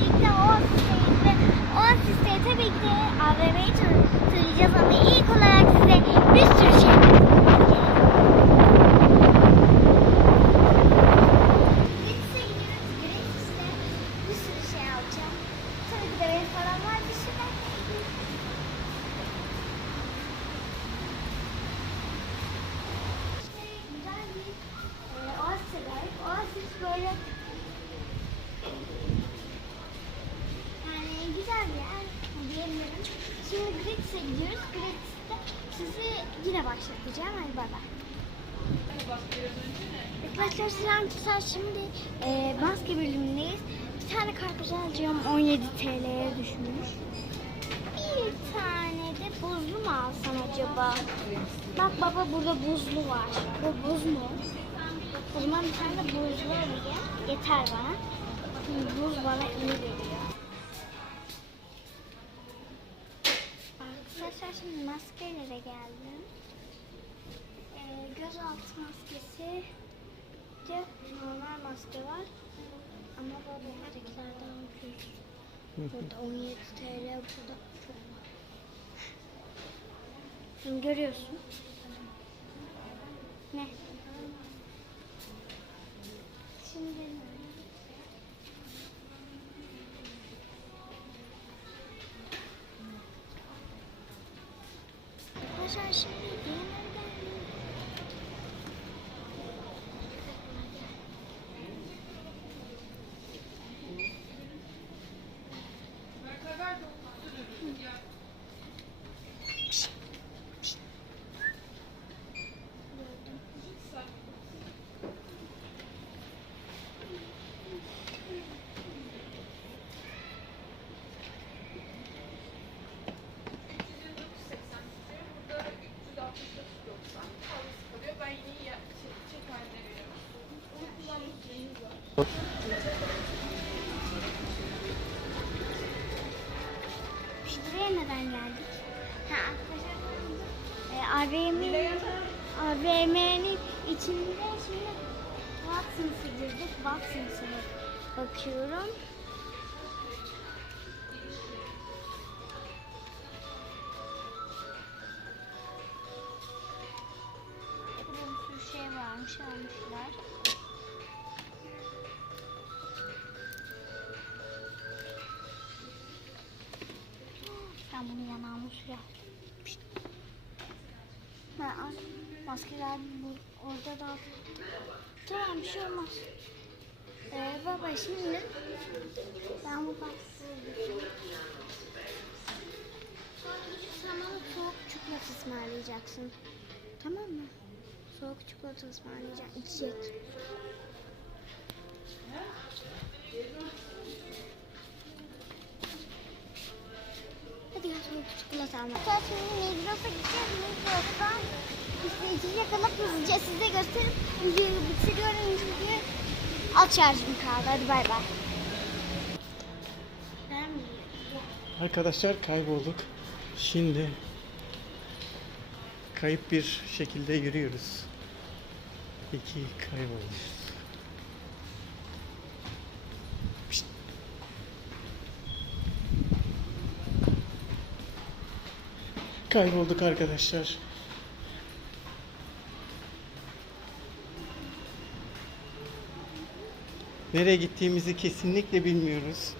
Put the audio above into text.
birlikte Oasis'teyiz ve Oasis'te tabii ki de AVM'yi turlayacağız ama ilk olarak size bir sürü şey Gratis'e gidiyoruz. Gratis'te bir sürü şey alacağım. Tabii ki de benim param var bir sürü. İşte güzel bir e, oasis var. Oasis böyle yani güzel bir yer diyebilirim. Şimdi Gratis'e gidiyoruz. Gratis'te sizi yine başlatacağım. Hadi bay bay. Arkadaşlar selam şimdi e, maske bölümündeyiz. Bir tane karpuz alacağım 17 TL'ye düşmüş. Bir tane de buzlu mu alsam acaba? Bak baba burada buzlu var. Bu buz mu? O zaman bir tane de buzlu alayım. Yeter bana. Buz bana iyi geliyor. Arkadaşlar şimdi maskelere geldim. Ee, gözaltı maskesi de normal maske var. Ama bu buradakilerden ucuz. Burada 17 TL, burada çok var. Şimdi görüyorsun. Ne? Arkadaşlar şimdi yemeğe geldim. Biz buraya neden geldik? Ha, e, AVM'nin AVM'nin içinde şimdi Watson's'a girdik. Watson's'a bakıyorum. Bir sürü şey varmış almışlar. Ben bunu sürerdim. Pişt. Ben maskeler bu, orada da Tamam bir şey olmaz. Ee, baba şimdi ben bu. Sen bana soğuk çikolata ısmarlayacaksın. Tamam mı? Soğuk çikolata ısmarlayacaksın. İçecek. Almak. Şimdi Migros'a gideceğiz. Migros'tan işte içecek alıp size gösterip videoyu bitiriyorum çünkü alt şarjım kaldı. Hadi bay bay. Arkadaşlar kaybolduk. Şimdi kayıp bir şekilde yürüyoruz. Peki kaybolmuşuz. Kaybolduk arkadaşlar. Nereye gittiğimizi kesinlikle bilmiyoruz.